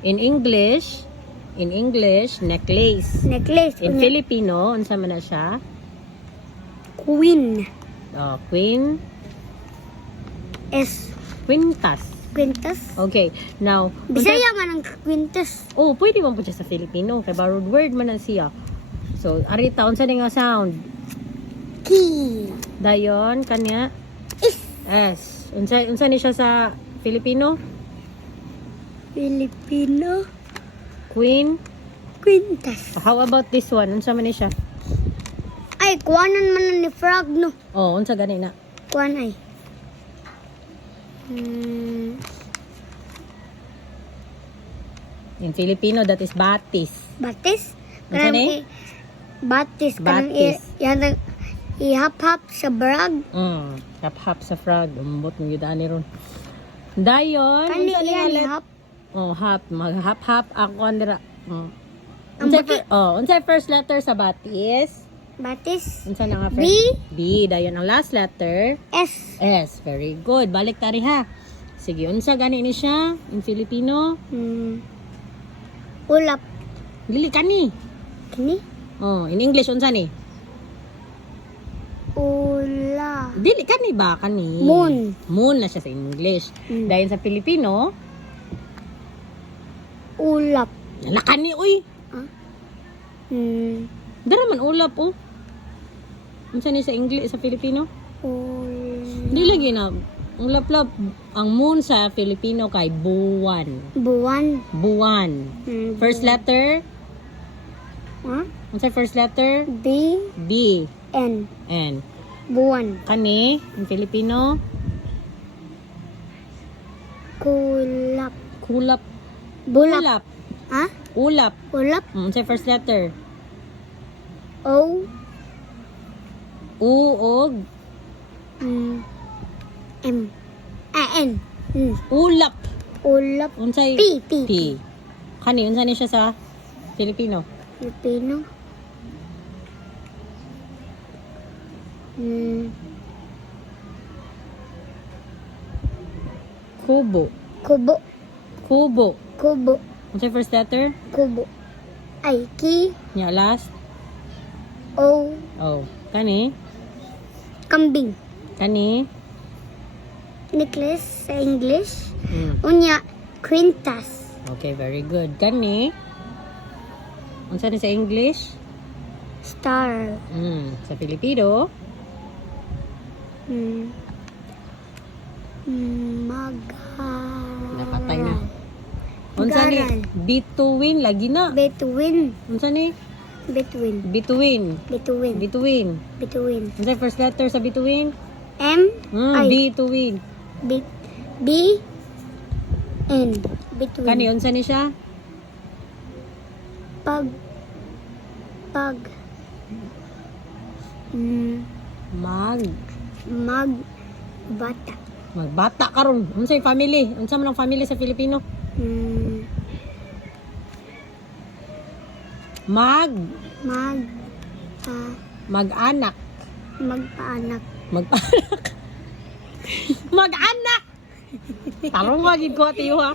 In English, necklace. Necklace. In Unya, Filipino, unsa man na siya? queen. Queen. S. Quintas. Quintas. Okay, now, Bisaya man ang quintas. pwede man po siya sa Filipino. Kay borrowed word man na siya. So, arita, unsa ni nga sound? Key. Dayon, kanya? S. Unsa ni siya sa Filipino? Filipino. Queen. Quintas. How about this one? Unsa man ni siya? Ay, kuwanan man ni frog, no? Unsa gani na? Kuwan ay. In Filipino, that is batis. Batis. Unsa ni? Batis. Batis. Yan ihap-hap sa brag. Hap-hap sa frog. Umbot ng yudani ron. Dayon, Kani unsa ni nga yan let? ihap. Hap. Mag-hap-hap ako andira. Ang Unsay first letter sa batis? Batis. Unsa na nga B. first? B. Dayon ang last letter. S. S. Very good. Balik tari ha. Sige, unsa gani ni siya in Filipino? Ulap. Dili kani. Kini? In English unsa ni? Ula. Dili kani ba kani? Moon. Moon na siya sa English. Dahil sa Filipino, Ulap. nala kani uy. Dara man ulap oh. Unsa ni sa English sa Filipino? Dili lagi na ulap-lap. Ang moon sa Filipino kay buwan. Buwan. Buwan. First letter? Huh? Unsa first letter? B. B. N. N. Buwan. Kani in Filipino? Kulap. Kulap. Bulap. Ulap. Ha? Ulap. Ulap. Unsa first letter? O. U og M. N. ulap. Ulap. Unsay P. P. Kani unsa ni siya sa Filipino? Filipino. Kubo. Kubo. Kubo. Kubo. Unsay first letter? Kubo. Ay, ki. Nya last. O. Kani? Kambing. Kani? Necklace sa English. Mm. Unya, quintas. Okay, very good. Kani? Unsa ni sa English? Star. Sa Filipino? Napatay na. Unsa ni? Garal. Bituin lagi na. Between. Unsa ni? Between. Bituin. Between. Bituin. Between. Unsa first letter sa bituin? M. Ay. Bituin. B. B. N. Between. Kani unsa ni siya? Pag. Mag. Bata. Magbata karon. Unsay family? Unsa man ang family sa Filipino? Mag. Mag-anak. Magpaanak. Mag-anak. Mag-anak. Tarong wagid ko atiyo ha.